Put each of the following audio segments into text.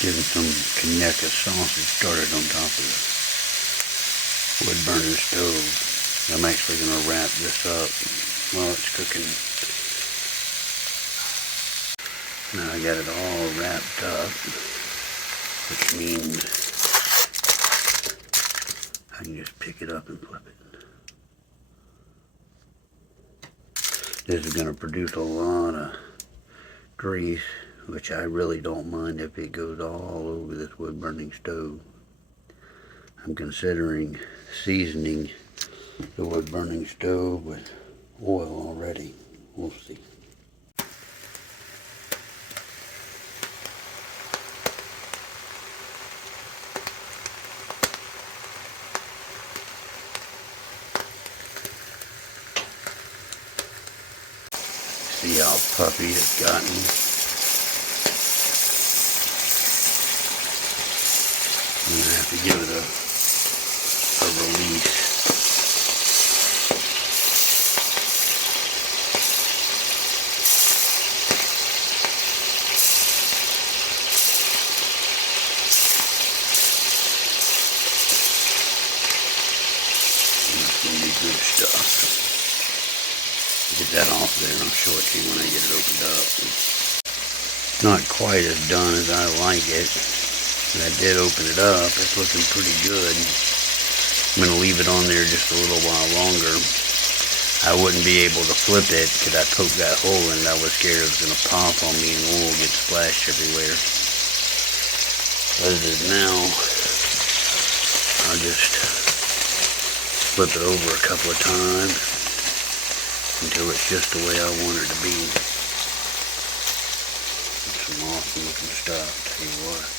Getting some Kaneka sausage started on top of the wood burning stove. I'm actually going to wrap this up while it's cooking. Now I got it all wrapped up, which means I can just pick it up and flip it. This is going to produce a lot of grease, which I really don't mind if it goes all over this wood burning stove. I'm considering seasoning the wood burning stove with oil already. We'll see. See how puffy it's gotten. I'm going to have to give it a release. That's going to be good stuff. Get that off there and I'll show it to you when I get it opened up. Not quite as done as I like it. And I did open it up. It's looking pretty good. I'm going to leave it on there just a little while longer. I wouldn't be able to flip it because I poked that hole in it. I was scared it was going to pop on me and oil get splashed everywhere. As it is now, I'll just flip it over a couple of times until it's just the way I want it to be. Some awesome looking stuff, tell you what.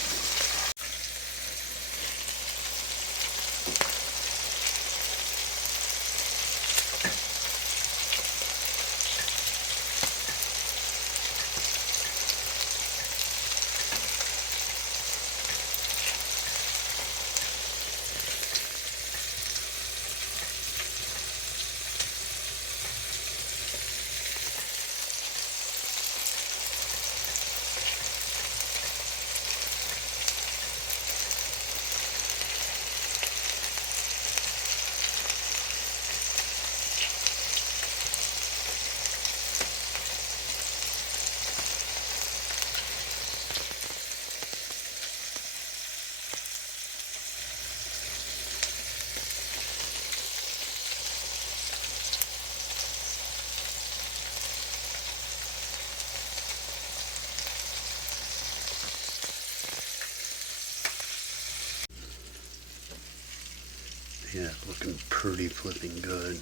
Yeah, it's looking pretty flipping good.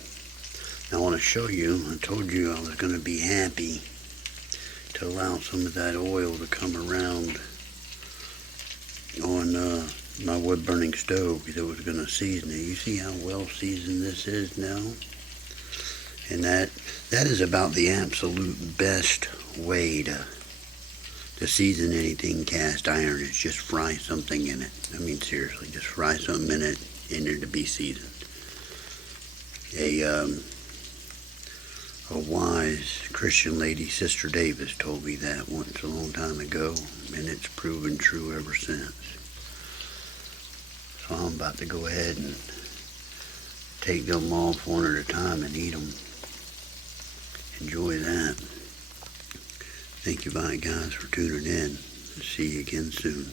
Now I want to show you, I told you I was going to be happy to allow some of that oil to come around on my wood burning stove because it was going to season it. You see how well seasoned this is now? And that is about the absolute best way to season anything cast iron. Is just fry something in it. I mean seriously, just fry something in it in there to be seasoned. A wise Christian lady, Sister Davis, told me that once a long time ago, and it's proven true ever since. So I'm about to go ahead and take them off one at a time and eat them. Enjoy that. Thank you, bye guys, for tuning in. See you again soon.